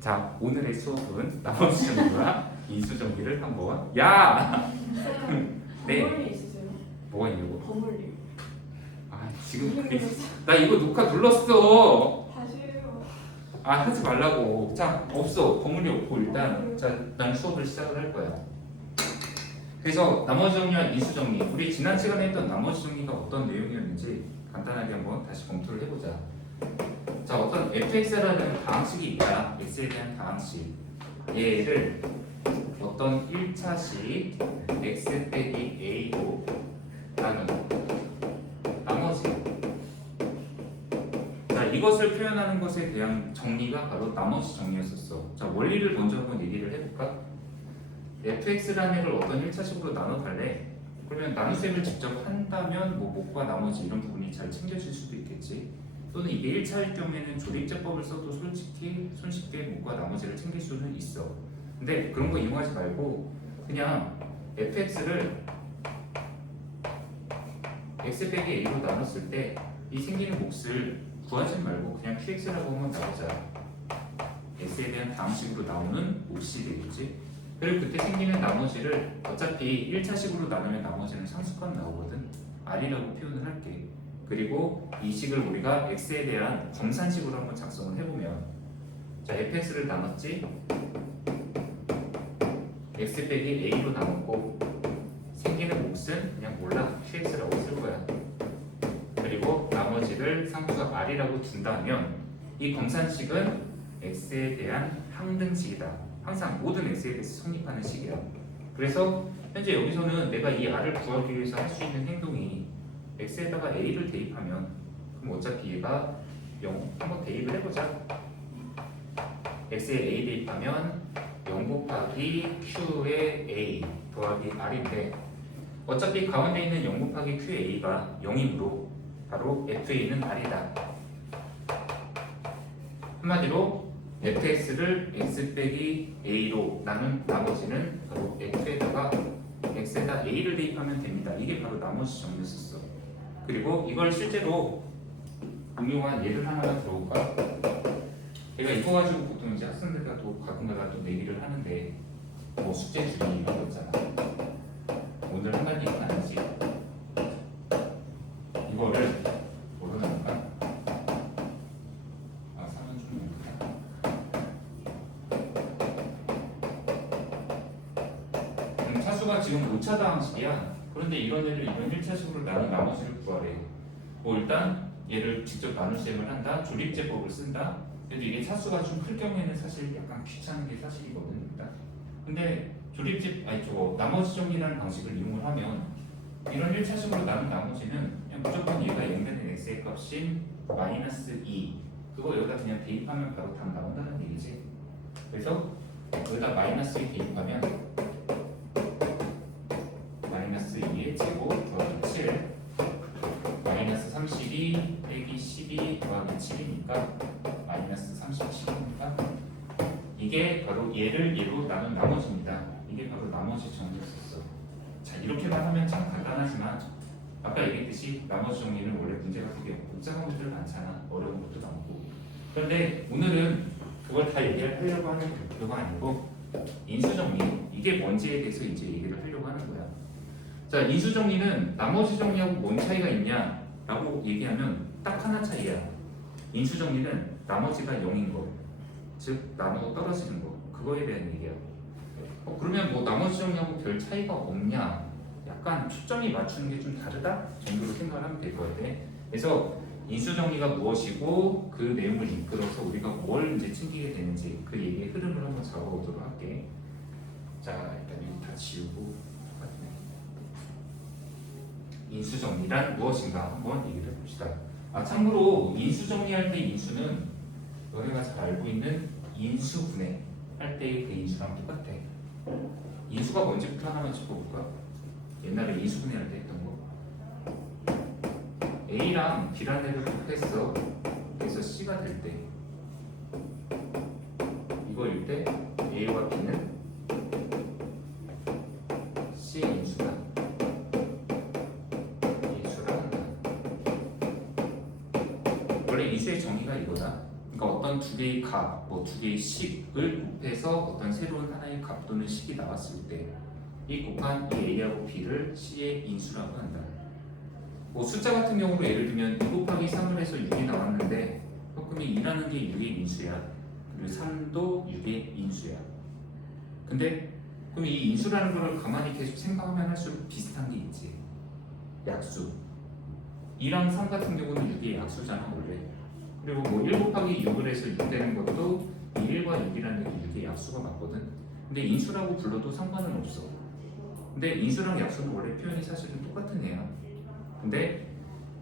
자, 오늘의 수업은 나머지 정리와 인수 정리를 한번. 야! 네. 버물리 있으세요? 뭐가 있냐고? 버물리. 아, 지금 나 이거 녹화 눌렀어. 다시 해요. 아, 하지 말라고. 자, 없어. 버물이 없고 일단 자, 난 수업을 시작을 할 거야. 그래서 나머지 정리와 인수 정리. 우리 지난 시간에 했던 나머지 정리가 어떤 내용이었는지 간단하게 한번 다시 검토를 해보자. 자, 어떤 fx라는 다항식이 있다. x에 대한 다항식. 얘를 어떤 1차식 x 빼기 a로 나눈 나머지. 자, 이것을 표현하는 것에 대한 정리가 바로 나머지 정리였었어. 자, 원리를 먼저 한번 얘기를 해볼까? fx라는 애를 어떤 1차식으로 나눠달래. 그러면 나눗셈을 직접 한다면 뭐 목과 나머지 이런 부분이 잘 챙겨질 수도 있겠지. 또는 이게 1차일 경우에는 조립제법을 써도 솔직히 손쉽게 목과 나머지를 챙길 수는 있어. 근데 그런 거 이용하지 말고 그냥 fx를 x 빼기 a로 나눴을 때 이 생기는 몫을 구하지 말고 그냥 qx라고 한번 나오자. x에 대한 다항식으로 나오는 몫이 되겠지. 그리고 그때 생기는 나머지를 어차피 1차식으로 나누면 나머지는 상수값 나오거든. r이라고 표현을 할게. 그리고 이 식을 우리가 x에 대한 검산식으로 한번 작성을 해보면, 자, fx를 나눴지. x 빼기 a로 나눴고 생기는 몫은 그냥 몰라 qx라고 쓸 거야. 그리고 나머지를 상수값 r이라고 둔다면 이 검산식은 x에 대한 항등식이다. 항상 모든 x에 대해서 성립하는 식이야. 그래서 현재 여기서는 내가 이 r을 구하기 위해서 할 수 있는 행동이 x에다가 a를 대입하면, 그럼 어차피 얘가 0 한번 대입을 해보자. x에 a 대입하면 0 곱하기 q의 a 더하기 r인데, 어차피 가운데 있는 0 곱하기 q의 a가 0이므로 바로 fa는 r이다. 한마디로 fx를 x 빼기 a로 나눈 나머지는 바로 f에다가 x에다 a를 대입하면 됩니다. 이게 바로 나머지 정리였었어. 그리고 이걸 실제로 응용한 예를 하나가 들어올까? 제가 이거 가지고 보통 이제 학생들과 또 가끔가다 또 내기를 하는데, 뭐 숙제 중이 이런 거 있잖아. 오늘 한 가지 얘기는 아니지. 이거를 뭐로 나눌까? 아, 3은 좀 차수가 지금 5차 다항식이야. 그런데 이런 애를 이런 1차식으로 나눈 나머지를 구하래. 뭐 일단 얘를 직접 나눗셈을 한다. 조립제법을 쓴다. 그래도 이게 차수가 좀 클 경우에는 사실 약간 귀찮은 게 사실이거든. 일단. 근데 나머지 정리라는 방식을 이용을 하면 이런 1차식으로 나눈 나머지는 그냥 무조건 얘가 0 되는 x의 값인 마이너스 2 그거 여기다 그냥 대입하면 바로 답 나온다는 얘기지. 그래서 여기다 마이너스 2 대입하면 마이너스 2의 제곱 더하기 7 마이너스 32 빼기 12 더하기 7이니까 마이너스 37이니까 이게 바로 얘를 얘로 나눈 나머지입니다. 이게 바로 나머지 정리였었어. 자, 이렇게만 하면 참 간단하지만 아까 얘기했듯이 나머지 정리는 원래 문제가 되게 복잡한 것들 많잖아. 어려운 것도 많고. 그런데 오늘은 그걸 다 얘기하려고 하는 목표가 아니고 인수정리, 이게 뭔지에 대해서 이제 얘기를 하려고 하는 거야. 자, 인수정리는 나머지 정리하고 뭔 차이가 있냐 라고 얘기하면 딱 하나 차이야. 인수정리는 나머지가 0인 거, 즉 나누어 떨어지는 거, 그거에 대한 얘기야. 그러면 뭐 나머지 정리하고 별 차이가 없냐, 약간 초점이 맞추는 게 좀 다르다 정도로 생각을 하면 될 것 같아. 그래서 인수정리가 무엇이고 그 내용을 이끌어서 우리가 뭘 이제 챙기게 되는지 그 얘기의 흐름을 한번 잡아보도록 할게. 자, 일단 이거 다 지우고 인수정리란 무엇인가 한번 얘기를 해봅시다. 아, 참고로 인수정리할 때 인수는 너네가 잘 알고 있는 인수분해 할 때의 그 인수랑 똑같아. 인수가 뭔지부터 하나만 짚어볼까? 옛날에 인수분해 할 때 했던 거. A랑 B라는 애를 곱했어. 그래서 C가 될 때 이거일 때 A와 B는 C 인수다. 인수라 한다. 원래 인수의 정의가 이거다. 그러니까 어떤 어떤 두 개의 값, 뭐 두 개의 식을 곱해서 어떤 새로운 하나의 값 또는 식이 나왔을 때 이 곱한 이 A하고 B를 C의 인수라고 한다. 뭐 숫자 같은 경우로 예를 들면 2 곱하기 3을 해서 6이 나왔는데 그럼 2라는 게 6의 인수야. 그리고 3도 6의 인수야. 근데 그럼 이 인수라는 걸 가만히 계속 생각하면 할수록 비슷한 게 있지. 약수. 2랑 3 같은 경우는 6의 약수잖아 원래. 그리고 뭐 1 곱하기 6을 해서 6 되는 것도 1과 6이라는 게 6의 약수가 맞거든. 근데 인수라고 불러도 상관은 없어. 근데 인수랑 약수는 원래 표현이 사실은 똑같은 애야. 근데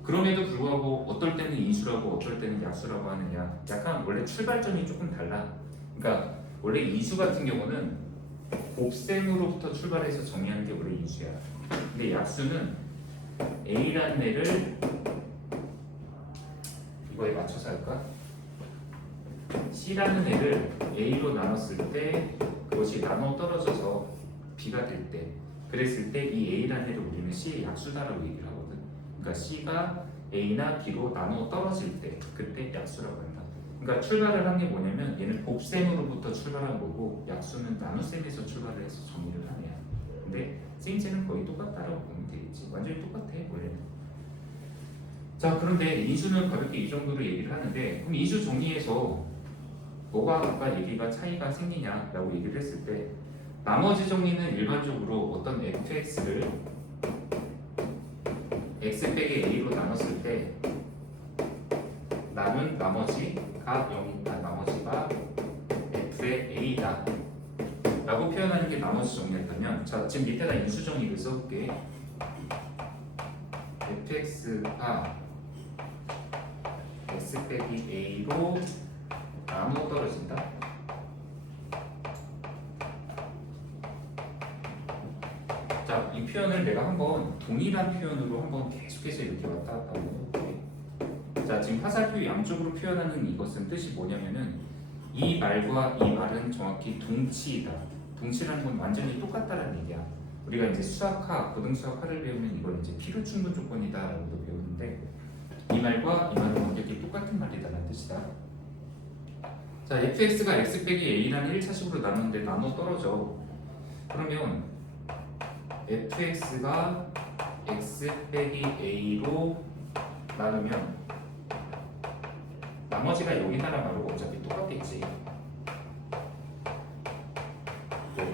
그럼에도 불구하고 어떨 때는 인수라고 어떨 때는 약수라고 하느냐, 약간 원래 출발점이 조금 달라. 그러니까 원래 인수 같은 경우는 곱셈으로부터 출발해서 정의하는 게 원래 인수야. 근데 약수는 A라는 애를 이거에 맞춰서 할까? C라는 애를 A로 나눴을 때 그것이 나눠 떨어져서 B가 될 때, 그랬을 때 이 A라는 애를 우리는 C의 약수다라고 얘기를 하거든. 그러니까 C가 A나 B로 나눠 떨어질 때 그때 약수라고 한다. 그러니까 출발을 한 게 뭐냐면 얘는 곱셈으로부터 출발한 거고 약수는 나눗셈에서 출발을 해서 정의를 하네요. 근데 쓰임새는 거의 똑같다라고 보면 되겠지. 완전히 똑같아 원래는. 자, 그런데 인수는 가볍게 이 정도로 얘기를 하는데, 그럼 인수 정리에서 뭐가 아까 얘기가 차이가 생기냐라고 얘기를 했을 때, 나머지 정리는 일반적으로 어떤 fx를 x 빼기 a로 나눴을 때 나눈 나머지가 0이다. 나머지가 f의 a다 라고 표현하는 게 나머지 정리였다면, 자 지금 밑에다 인수 정리를 써볼게. fx가 x 빼기 a로 나누어 떨어진다. 자, 이 표현을 내가 한번 동일한 표현으로 한번 계속해서 이렇게 왔다 갔다 해볼게. 자, 지금 화살표 양쪽으로 표현하는 이것은 뜻이 뭐냐면은 이 말과 이 말은 정확히 동치이다. 동치라는 건 완전히 똑같다라는 얘기야. 우리가 이제 수학화, 고등수학화를 배우면 이걸 이제 필요충분 조건이다라고도 배우는데, 이 말과 이 말은 완전히 똑같은 말이다라는 뜻이다. 자, fx가 x 빼기 a라는 1차식으로 나누는데 나눠 떨어져. 그러면 fx가 x 빼기 a로 나누면 나머지가 0이다라는 말고 어차피 똑같겠지.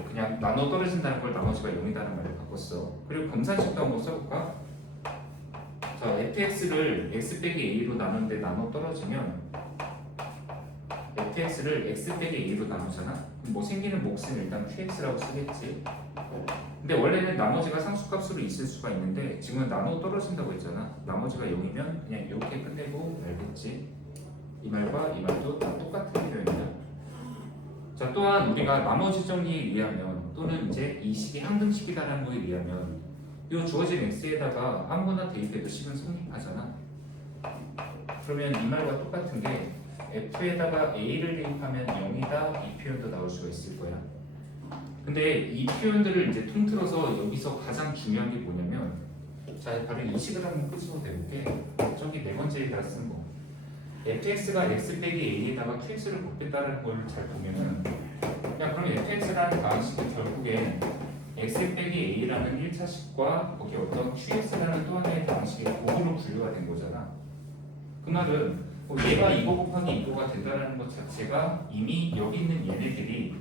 그냥 나눠 떨어진다는 걸 나머지가 0이다라는 말을 바꿨어. 그리고 검산식도 한번 써볼까? 자, fx를 x 빼기 a로 나누는데 나눠 떨어지면 fx를 x 빼기 a로 나누잖아? 뭐 생기는 몫은 일단 qx라고 쓰겠지. 근데 원래는 나머지가 상수값으로 있을 수가 있는데 지금은 나눠 떨어진다고 했잖아. 나머지가 0이면 그냥 이렇게 끝내고 말겠지. 이 말과 이 말도 다 똑같은 표현이다. 자, 또한 우리가 나머지 정리에 의하면 또는 이제 이 식이 항등식이다라는 거에 의하면 이 주어진 x에다가 아무거나 대입해도 식은 성립하잖아. 그러면 이 말과 똑같은 게 f에다가 a를 대입하면 0이다, 이 표현도 나올 수가 있을 거야. 근데 이 표현들을 이제 통틀어서 여기서 가장 중요한 게 뭐냐면, 자 바로 이 식을 한번 끄집어 내볼게. 저기 네 번째에다 쓴 거, fx가 x 빼기 a에다가 qx를 곱했다는 걸 잘 보면은, 그냥 그럼 fx라는 방식은 결국에 x 빼기 a라는 1차식과 거기 어떤 qx라는 또 하나의 방식의 곱으로 분류가 된 거잖아. 그 말은 얘가 이거 곱하기 이거가 된다는 것 자체가 이미 여기 있는 얘네들이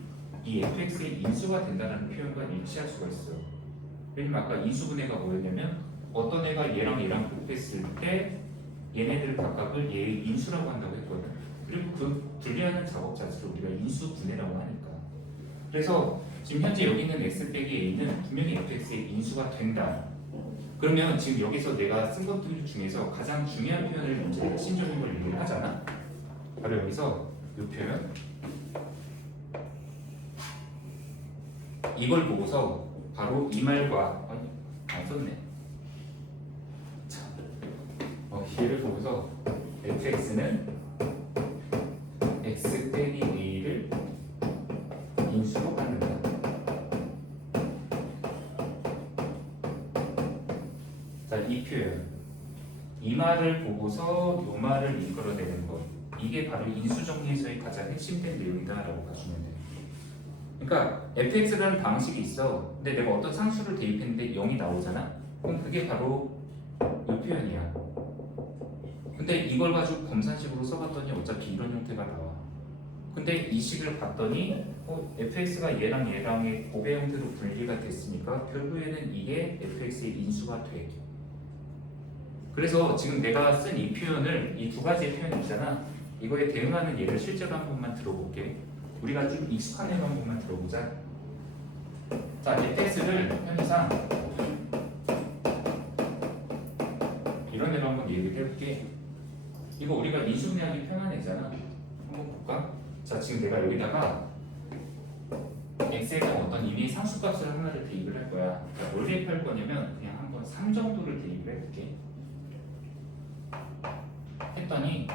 이 fx의 인수가 된다는 표현과 일치할 수가 있어요. 왜냐면 아까 인수분해가 뭐였냐면 어떤 애가 얘랑 얘랑 곱했을 때 얘네들 각각을 얘의 인수라고 한다고 했거든. 그리고 그 분리하는 작업 자체를 우리가 인수분해라고 하니까. 그래서 지금 현재 여기 있는 x 빼기 a는 분명히 fx의 인수가 된다. 그러면 지금 여기서 내가 쓴 것들 중에서 가장 중요한 표현을 이제 핵심적인 걸 얘기를 하잖아. 바로 여기서 이 표현, 이걸 보고서 바로 이 말과 안 썼네. 얘를 보고서 fx는 x 빼기 a를 인수로 갖는다. 자, 이 표현, 이 말을 보고서 이 말을 이끌어내는 것, 이게 바로 인수 정리에서의 가장 핵심된 내용이다라고 봐주면 돼. 그러니까 fx라는 방식이 있어. 근데 내가 어떤 상수를 대입했는데 0이 나오잖아. 그럼 그게 바로 이 표현이야. 근데 이걸 가지고 검산식으로 써봤더니 어차피 이런 형태가 나와. 근데 이 식을 봤더니 fx가 얘랑 얘랑의 곱의 형태로 분리가 됐으니까 결국에는 이게 fx의 인수가 돼. 그래서 지금 내가 쓴 이 표현을 이 두 가지의 표현 있잖아. 이거에 대응하는 예를 실제로 한 번만 들어볼게. 우리가 좀 익숙한 예를 한 번만 들어보자. 자, fx를 편의상 이런 애로 한번 얘기를 해볼게. 이거 우리가 인수분해하기 편한 애잖아. 한번 볼까? 자, 지금 내가 여기다가 x에다 어떤 임의의 상수값을 하나를 대입을 할 거야. 그러니까 뭘 대입할 거냐면 그냥 한번 3 정도를 대입을 해볼게. 했더니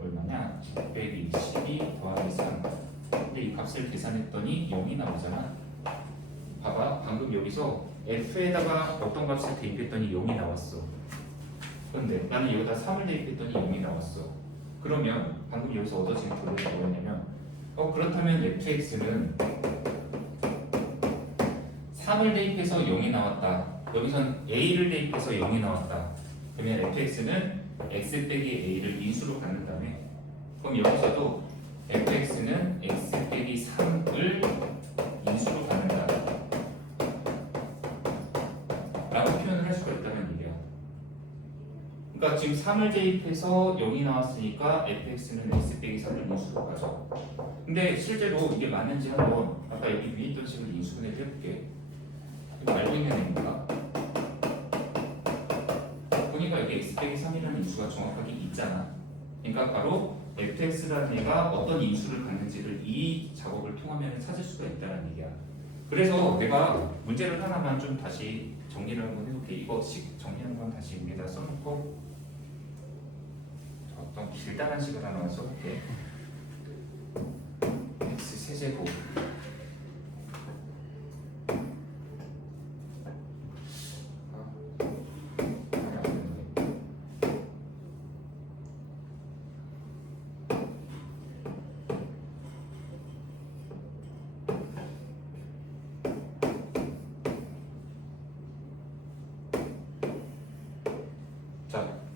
얼마냐? 622 더하기 3. 근데 이 값을 계산했더니 0이 나오잖아. 봐봐, 방금 여기서 f에다가 어떤 값을 대입했더니 0이 나왔어. 그런데 나는 여기다 3을 대입했더니 0이 나왔어. 그러면 방금 여기서 얻어진 결론이 뭐였냐면 그렇다면 fx는 3을 대입해서 0이 나왔다. 여기선 a를 대입해서 0이 나왔다. 그러면 fx는 x 빼기 a를 인수로 갖는다며. 그럼 여기서도 fx는 x 빼기 3을 인수로 갖는다 라고 표현을 할 수가 있다는 얘기야. 그러니까 지금 3을 대입해서 0이 나왔으니까 fx는 x 빼기 3을 인수로 가죠. 근데 실제로 이게 맞는지 한번 아까 여기 위에 있던 식을 인수분해를 해볼게. 이거 알고 있는 애입니까? 보니까 이게 x 빼기 3이라는 인수가 정확하게 있잖아. 그러니까 바로 fx라는 애가 어떤 인수를 갖는지를 이 작업을 통하면 찾을 수가 있다는 얘기야. 그래서 내가 문제를 하나만 좀 다시 정리를 한번 해볼게. 이거 식 정리한 건 다시 위에다 써놓고 어떤 길다란 식을 하나 써볼게. x 세제곱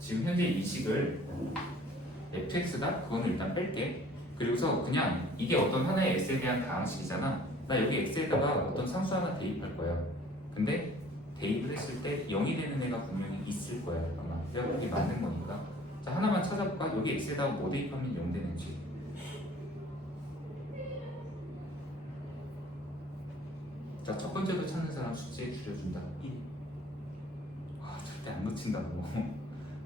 지금 현재 이 식을 fx다? 그거는 일단 뺄게. 그리고서 그냥 이게 어떤 하나의 x에 대한 다항식이잖아. 나 여기 x에다가 어떤 상수 하나 대입할 거야. 근데 대입을 했을 때 0이 되는 애가 분명히 있을 거야. 아마 내가 보기 맞는 거니까. 자, 하나만 찾아볼까? 여기 x에다가 뭐 대입하면 0 되는지. 자, 첫 번째로 찾는 사람 숙제에 줄여준다. 1. 와, 절대 안 놓친다고.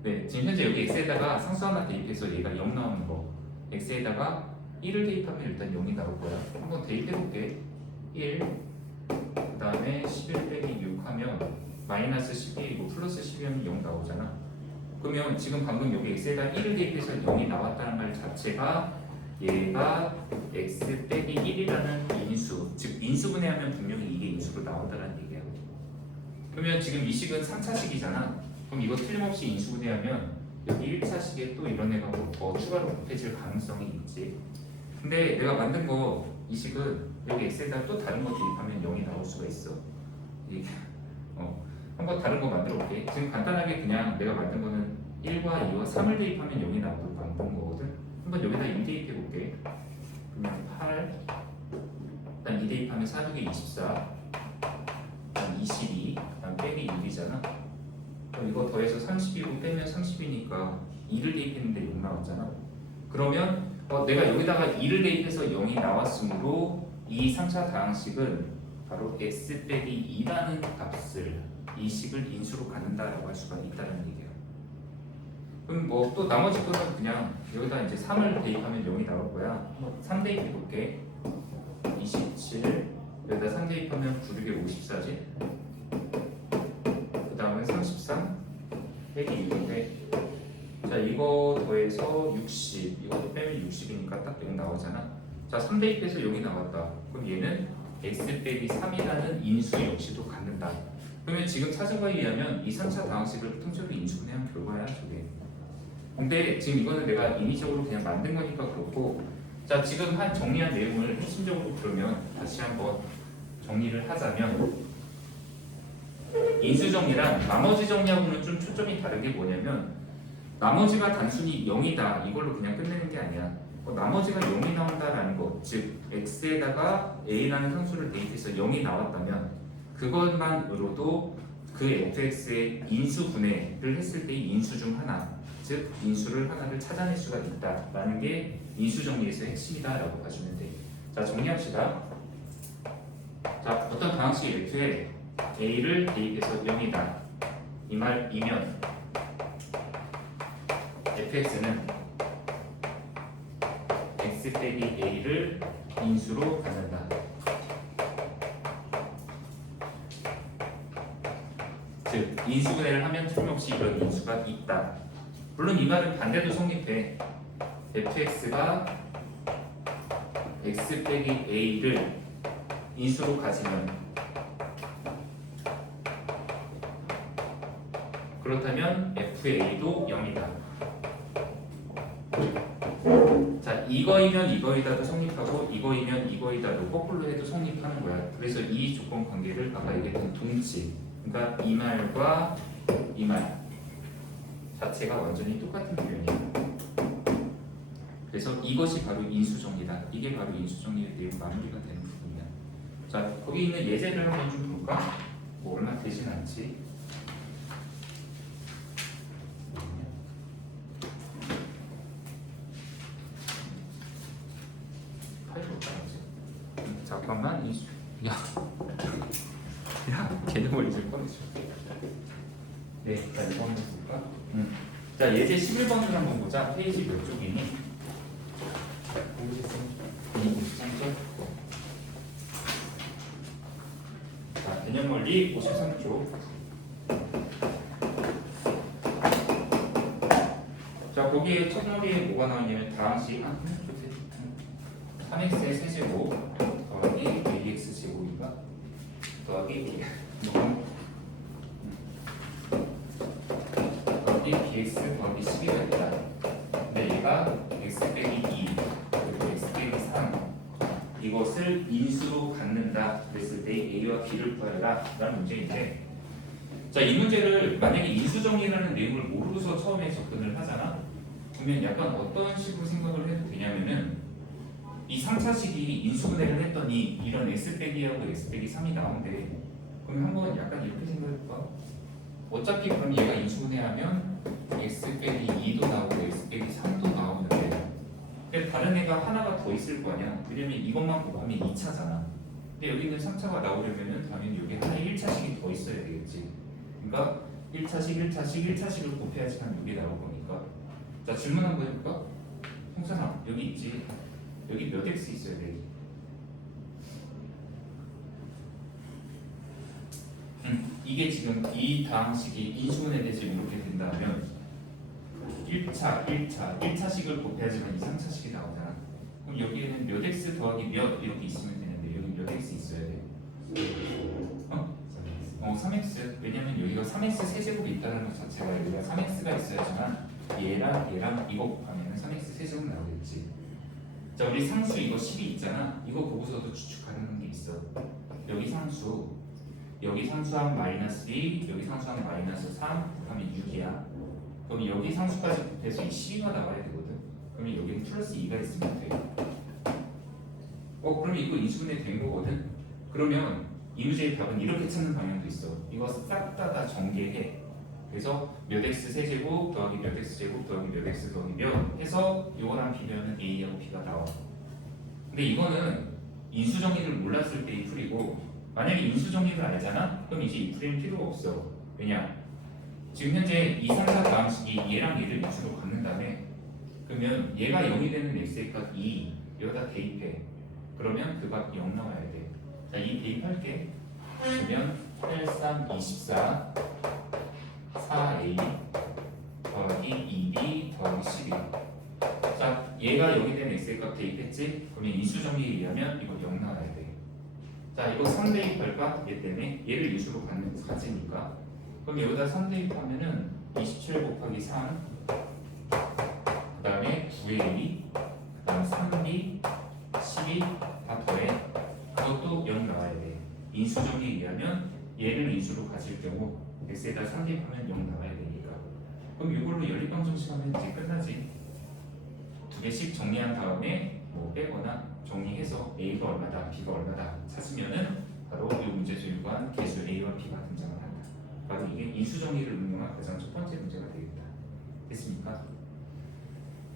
네, 지금 현재 여기 x에다가 상수 하나 대입해서 얘가 0 나오는 거. x에다가 1을 대입하면 일단 0이 나올 거야. 한번 대입해볼게. 1, 그 다음에 11 빼기 6 하면 마이너스 12이고 플러스 12하면 0 나오잖아. 그러면 지금 방금 여기 x에다 1을 대입해서 0이 나왔다는 말 자체가 얘가 x 빼기 1이라는 인수, 즉 인수분해하면 분명히 이게 인수로 나온다는 얘기야. 그러면 지금 이 식은 3차식이잖아. 그럼 이거 틀림없이 인수분해하면 여기 1차식에 또 이런 애가 더 추가로 곱해질 가능성이 있지. 근데 내가 만든 거 이 식은 여기 x에다 또 다른 거 대입하면 0이 나올 수가 있어. 이게 한번 다른 거 만들어 볼게. 지금 간단하게 그냥 내가 만든 거는 1과 2와 3을 대입하면 0이 나오도록 만든 거거든. 한번 여기다 2 대입해 볼게. 그러면 8, 일단 2 대입하면 4, 6에 24, 그다음 22, 그다음 빼기 6이잖아. 그럼 이거 더해서 32고 빼면 30이니까 2를 대입했는데 6 나왔잖아. 그러면 내가 여기다가 2를 대입해서 0이 나왔으므로 이 3차 다항식은 바로 x 빼기 2라는 값을 이 식을 인수로 갖는다라고 할 수가 있다는 얘기야. 그럼 뭐 또 나머지 거는 그냥 여기다 이제 3을 대입하면 0이 나올 거야. 3 대입해 볼게. 27, 여기다 3 대입하면 9, 6에 54지. 그 다음은 33 빼기 6인데, 자 이거 더해서 60, 이것도 빼면 60이니까 딱 0 나오잖아. 자 3 대입해서 0이 나왔다. 그럼 얘는 x 빼기 3이라는 인수 역시도 갖는다. 그러면 지금 찾은 거에 의하면 이 3차 다항식을 통째로 인수분해한 결과야 저게. 근데 지금 이거는 내가 인위적으로 그냥 만든 거니까 그렇고, 자 지금 한 정리한 내용을 핵심적으로 그러면 다시 한번 정리를 하자면, 인수 정리랑 나머지 정리하고는 좀 초점이 다른 게 뭐냐면, 나머지가 단순히 0이다 이걸로 그냥 끝내는 게 아니야. 나머지가 0이 나온다라는 거, 즉 x에다가 a라는 상수를 대입해서 0이 나왔다면 그것만으로도 그 fx의 인수 분해를 했을 때의 인수 중 하나, 즉 인수를 하나를 찾아낼 수가 있다라는 게 인수 정리에서의 핵심이다라고 봐주면 돼. 자 정리합시다. 자 어떤 방식 f에 a를 대입해서 0이다 이 말이면 fx는 x 빼기 a를 인수로 갖는다. 즉 인수분해를 하면 틀림없이 이런 인수가 있다. 물론 이 말은 반대도 성립해. fx가 x 빼기 a를 인수로 가지면, 그렇다면 fa도 0이다. 자 이거이면 이거이다도 성립하고 이거이면 이거이다도 거꾸로 해도 성립하는 거야. 그래서 이 조건 관계를 아까 얘기했던 동치, 그러니까 이 말과 이 말 자체가 완전히 똑같은 표현이야. 그래서 이것이 바로 인수정리다. 이게 바로 인수정리의 내용 마무리가 되는 부분이야. 자 거기 있는 예제를 한번 좀 볼까? 뭐 얼마 되진 않지. 잠깐만 야 개념을 이제 꺼내줘. 네, 자 이거 한번 볼까? 자 예제 11번을 한번 보자. 페이지 몇 쪽이니? 53쪽. 자 개념 원리 53쪽. 자 거기에 첫 머리에 뭐가 나오냐면 다항식 3x의 세제곱 더하기 ax 제곱인가? 더하기 더하기 bx 더하기 12가 있다. 근데 얘가 x 빼기 2 그리고 x 빼기 3 이것을 인수로 갖는다 그랬을 때 a와 b를 구하라 라는 문제인데, 자 이 문제를 만약에 인수정리라는 내용을 모르고서 처음에 접근을 하잖아. 그러면 약간 어떤 식으로 생각을 해도 되냐면은, 이 3차식이 인수분해를 했더니 이런 x 빼기하고 x 빼기 3이 나온대. 그럼 한번 약간 이렇게 생각해볼까? 어차피 그럼 얘가 인수분해하면 x 빼기 2도 나오고 x 빼기 3도 나오는데, 근데 다른 애가 하나가 더 있을 거 아니야. 왜냐면 이것만 곱하면 2차잖아. 근데 여기 있는 3차가 나오려면 당연히 여기 하나의 1차식이 더 있어야 되겠지. 그러니까 1차식을 곱해야지만 이게 나올 거니까. 자 질문 한번 해볼까? 홍산아 여기 있지? 여기 몇 x 있어야 돼? 이게 지금 이 다항식이 인수분해되지 이렇게 된다면 1차식을 곱해야지만 이 3차식이 나오잖아. 그럼 여기에는 몇 x 더하기 몇 이렇게 있으면 되는데 여기 몇 x 있어야 돼? 3x. 왜냐면 여기가 3x 세제곱이 있다는 것 자체가 여기가 3x가 있어야지만 얘랑 이거 곱하면 3x 세제곱 나오겠지. 자 우리 상수 이거 10이 있잖아. 이거 보고서도 추측하는 게 있어. 여기 상수 한 마이너스 2, 여기 상수 한 마이너스 3 하면 6이야. 그럼 여기 상수까지 곱해서 이 12가 나와야 되거든. 그러면 여기는 플러스 2가 있으면 돼. 그러면 이거 인수분해 된 거거든. 그러면 이 문제의 답은 이렇게 찾는 방향도 있어. 이거 싹 다 전개해. 그래서 몇 x 세제곱 더하기 몇 x 제곱 더하기 몇 x 더하기 몇 해서 이거랑 비교하면 a하고 b가 나와. 근데 이거는 인수정리를 몰랐을 때의 풀이고, 만약에 인수정리를 알잖아? 그럼 이제 이 풀이는 필요가 없어. 왜냐? 지금 현재 2, 3, 4 다항식이 얘랑 얘를 인수로 갖는 다음에, 그러면 얘가 0이 되는 x의 값 2 여기다 대입해. 그러면 그 값 0 나와야 돼. 자, 이 대입할게. 그러면 8, 3, 24 4a 더하기 2b 더하기 12. 자, 얘가 0이 되는 x의 값 대입했지? 그러면 인수정리에 의하면 이거 0 나와야 돼. 자, 이거 3 대입할까? 얘 때문에 얘를 인수로 가지니까. 그럼 여기다 3 대입하면은 27 곱하기 3 다음에 9a, 그 다음 3b, 12 다 더해. 그것도 0 나와야 돼. 인수 정리에 의하면 얘를 인수로 가질 경우 x에다 3b 하면 0 나와야 되니까. 그럼 이걸로 연립방정식하면 이제 끝나지. 두 개씩 정리한 다음에 뭐 빼거나 정리해서 a가 얼마다, b가 얼마다 찾으면은 바로 이 문제에서 요구한 개수 a와 b가 등장을 한다. 바로 이게 인수 정리를 응용한 가장 첫 번째 문제가 되겠다. 됐습니까?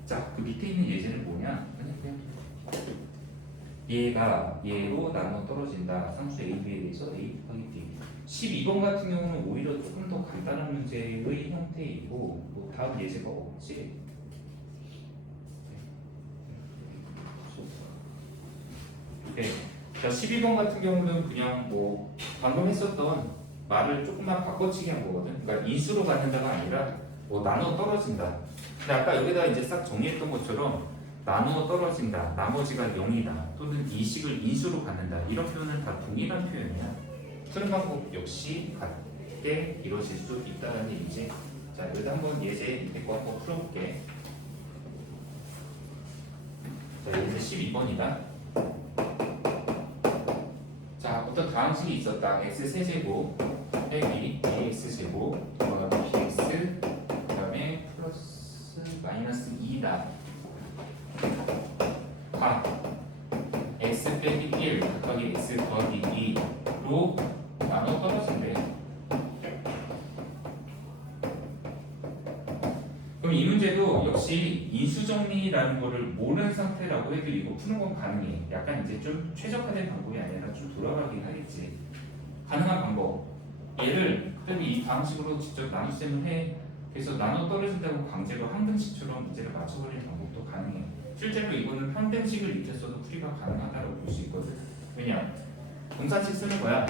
자, 그 밑에 있는 예제는 뭐냐? 그냥 얘가 얘로 나눠 떨어진다. 상수 a, b에 대해서 a 곱하기 b. 12번 같은 경우는 오히려 조금 더 간단한 문제의 형태이고 뭐 다음 예제가 없지. 네. 자, 12번 같은 경우는 그냥 뭐 방금 했었던 말을 조금만 바꿔치기 한 거거든. 그러니까 인수로 갖는다가 아니라 뭐 나눠 떨어진다. 근데 아까 여기다 이제 싹 정리했던 것처럼 나눠 떨어진다, 나머지가 0이다, 또는 이 식을 인수로 갖는다, 이런 표현은 다 동일한 표현이야. 푸는 방법 역시 같게 이루어질 수 있다는 얘기지. 자, 여기다 한번 예제 밑에 거 한번 풀어볼게. 자, 예제 12번이다. 자, 어떤 다항식이 있었다. x 세제곱 빼기 bx제곱 더하기 bx 그 다음에 플러스 마이너스 2다. 가 x 빼기 1 곱하기 x 더하기 2로 나눠 떨어진대. 그럼 이 문제도 역시 인수정리라는 거를 모르는 상태라고 해도 이거 푸는 건 가능해. 약간 이제 좀 최적화된 방법이 아니라 좀 돌아가긴 하겠지. 가능한 방법. 얘를 그래도 이 방식으로 직접 나눗셈을 해. 그래서 나눠 떨어진다고 강제로 한 등식처럼 문제를 맞춰버리는 방법도 가능해. 실제로 이거는 한 등식을 익혔어도 풀이가 가능하다고 볼 수 있거든. 왜냐? 분산식 쓰는 거야.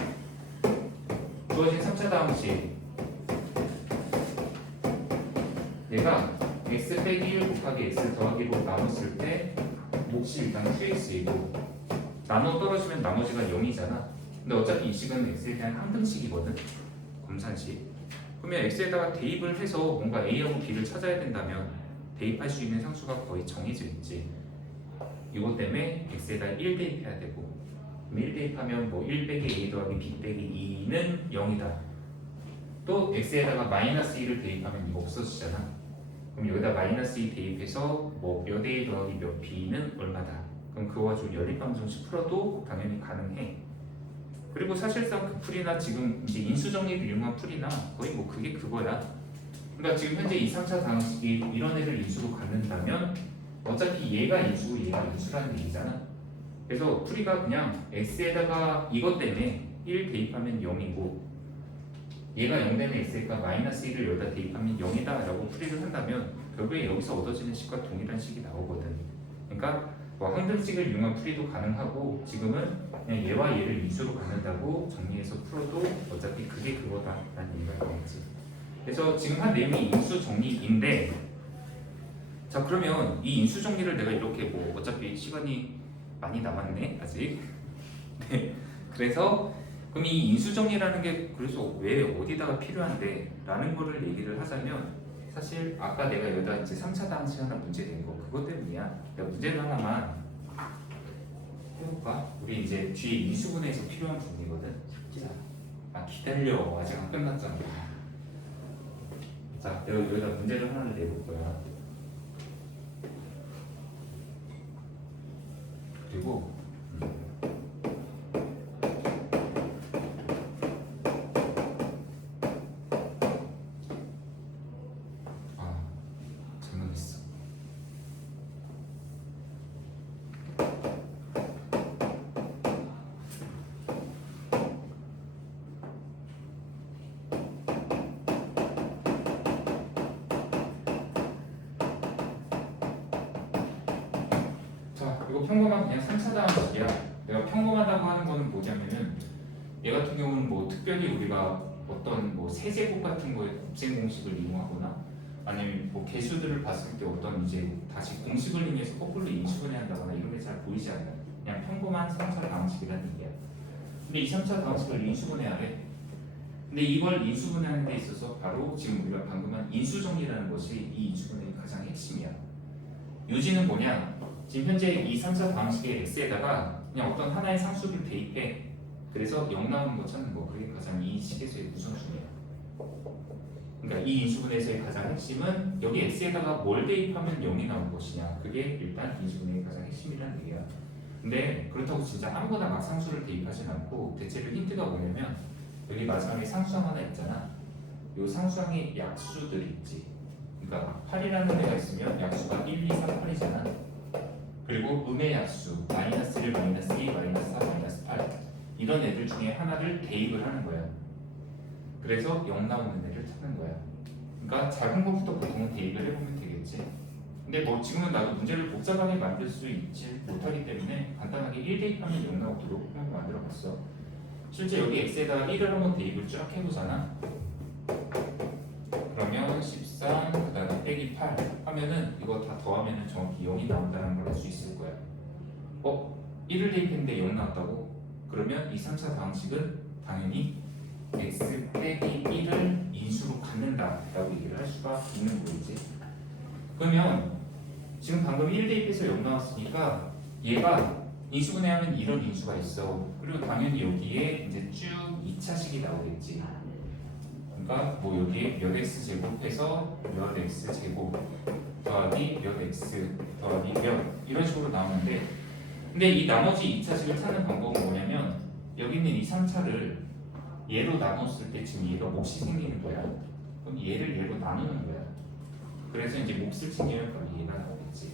주어진 3차 다항식. 얘가 x 빼기 1 곱하기 x 더하기로 나눴을 때 몫이 일단 qx이고 나눠 떨어지면 나머지가 0이잖아. 근데 어차피 이 식은 x에 대한 항등식이거든. 검산식. 그러면 x에다가 대입을 해서 뭔가 a하고 b를 찾아야 된다면 대입할 수 있는 상수가 거의 정해져 있지. 이것 때문에 x에다 1 대입해야 되고, 그럼 1 대입하면 뭐 1 빼기 a 더하기 b 빼기 2는 0이다. 또 x에다가 마이너스 1을 대입하면 이거 없어지잖아. 그럼 여기다 마이너스 2 대입해서 뭐 몇 a 더하기 몇 b는 얼마다. 그럼 그거 가지고 연립방정식 풀어도 당연히 가능해. 그리고 사실상 그 풀이나 지금 이제 인수정리를 이용한 풀이나 거의 뭐 그게 그거야. 그러니까 지금 현재 이 3차 방식이 이런 애를 인수로 갖는다면 어차피 얘가 인수고 얘가 인수라는 얘기잖아. 그래서 풀이가 그냥 x에다가 이것 때문에 1 대입하면 0이고 얘가 0 되면 x가 마이너스 1을 여기다 대입하면 0이다 라고 풀이를 한다면 결국에 여기서 얻어지는 식과 동일한 식이 나오거든. 그러니까 뭐 항등식을 이용한 풀이도 가능하고 지금은 그냥 얘와 얘를 인수로 갖는다고 정리해서 풀어도 어차피 그게 그거다라는 얘기가 나오지. 그래서 지금 한 내용이 인수 정리인데, 자 그러면 이 인수 정리를 내가 이렇게 뭐 어차피 시간이 많이 남았네 아직. 네. 그래서 그럼 이 인수 정리라는 게 그래서 왜 어디다가 필요한데 라는 거를 얘기를 하자면, 사실 아까 내가 여기다 이제 3차 다항식 하나 문제 낸 거 그것 때문이야. 내가 문제를 하나만 해볼까? 우리 이제 뒤에 인수분해에서 필요한 부분이거든. 자, 기다려. 아직 안 끝났잖아. 자, 내가 여기다 문제를 하나 내볼 거야. 그리고 잘못했어. 자, 이거 평범한 그냥 3차 다항식이야. 내가 평범하다고 하는 거는 뭐냐면은 얘 같은 경우는 뭐 특별히 우리가 어떤 뭐 세제곱 같은 거에 곱셈 공식을 이용하거나 아니면 뭐 개수들을 봤을 때 어떤 이제 다시 공식을 이용해서 거꾸로 인수분해한다거나 이런 게 잘 보이지 않아. 그냥 평범한 3차 다항식이라는 얘기야. 근데 이 3차 다항식을 인수분해하래. 근데 이걸 인수분해하는 데 있어서 바로 지금 우리가 방금 한 인수정리라는 것이 이 인수분해의 가장 핵심이야. 유지는 뭐냐? 지금 현재 이 3차 방식의 x에다가 그냥 어떤 하나의 상수를 대입해. 그래서 0 나오는 거 찾는 거. 그게 가장 이 식에서의 우선순위야. 그러니까 이 인수분해에서의 가장 핵심은 여기 x에다가 뭘 대입하면 0이 나올 것이냐. 그게 일단 인수분해의 가장 핵심이라는 얘기야. 근데 그렇다고 진짜 아무거나 막 상수를 대입하진 않고 대체로 힌트가 뭐냐면 여기 마지막에 상수항 하나 있잖아. 이 상수항에 약수들이 있지. 그러니까 8이라는 애가 있으면 약수가 1, 2, 3, 8이잖아. 그리고 음의 약수 마이너스 1, 마이너스 2, 마이너스 4, 마이너스 8 이런 애들 중에 하나를 대입을 하는 거야. 그래서 0 나오는 애를 찾는 거야. 그러니까 작은 것부터 보통은 대입을 해보면 되겠지. 근데 뭐 지금은 나도 문제를 복잡하게 만들 수 있지 못하기 때문에 간단하게 1 대입하면 0 나오도록 한번 만들어봤어. 실제 여기 x에다가 1을 한번 대입을 쫙 해보잖아. 그러면 13, 그 다음에 빼기 8 하면은 이거 다 더하면은 정확히 0이 나온다는 걸 알 수 있을 거야. 1을 대입했는데 0 나왔다고? 그러면 이 3차 방식은 당연히 x 빼기 1을 인수로 갖는다 라고 얘기를 할 수가 있는 거겠지. 그러면 지금 방금 1 대입해서 0 나왔으니까 얘가 인수분해하면 이런 인수가 있어. 그리고 당연히 여기에 이제 쭉 2차식이 나오겠지. 그러니까 뭐 여기에 몇 x 제곱해서 몇 x 제곱 더하기 몇 x 더하기 몇 이런 식으로 나오는데, 근데 이 나머지 2차식을 찾는 방법은 뭐냐면 여기 있는 이 3차를 얘로 나눴을 때 지금 얘가 몫이 생기는 거야. 그럼 얘를 얘로 나누는 거야. 그래서 이제 몫을 챙기면 바로 얘가 나오겠지.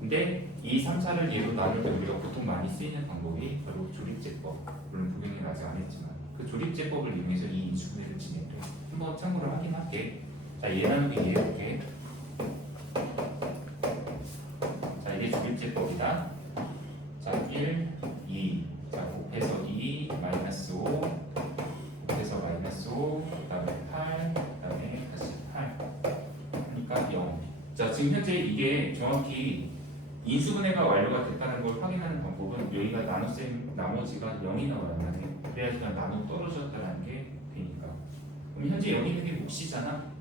근데 이 3차를 얘로 나눌 때 우리가 보통 많이 쓰이는 방법이 바로 조립제법. 물론 부경이는 아직 안 했지만 그 조립제법을 이용해서 이 인수분해를 진행해. 한번 참고를 확인할게. 자, 얘 나누기 얘 해볼게. 자, 이게 조립제법이다. 자, 1, 2. 자, 곱해서 2, 마이너스 5. 곱해서 마이너스 5. 그 다음에 8. 그 다음에 다시 8. 그러니까 0. 자, 지금 현재 이게 정확히 인수분해가 완료가 됐다는 걸 확인하는 방법은 여기가 나눗셈 나머지가 0이 나와야 돼. 그래야지 나눠 떨어졌다는 게 되니까. 그럼 현재 0이 있는 게 몫이잖아.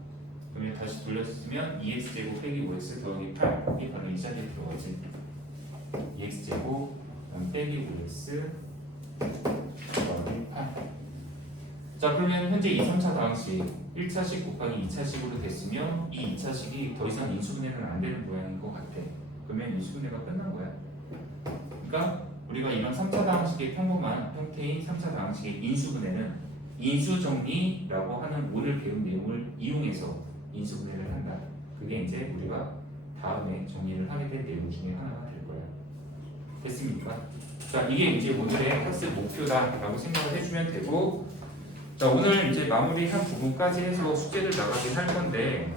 그러면 다시 돌렸으면 2x제곱 빼기 5x 더하기 8 이게 바로 이 자리에 들어가지. 2x제곱 빼기 5x 더하기 8. 자, 그러면 현재 이 3차 방식 1차식 곱하기 2차식으로 됐으면 이 2차식이 더 이상 인수분해는 안 되는 모양인 것 같아. 그러면 인수분해가 끝난 거야. 그러니까 우리가 이런 3차 방식의 평범한 형태인 3차 방식의 인수분해는 인수정리라고 하는 오늘 배운 내용을 이용해서 인수분해를 한다. 그게 이제 우리가 다음에 정리를 하게 될 내용 중에 하나가 될 거야. 됐습니까? 자, 이게 이제 오늘의 학습 목표다라고 생각을 해주면 되고, 자, 오늘 이제 마무리한 부분까지 해서 숙제를 나가게 할 건데,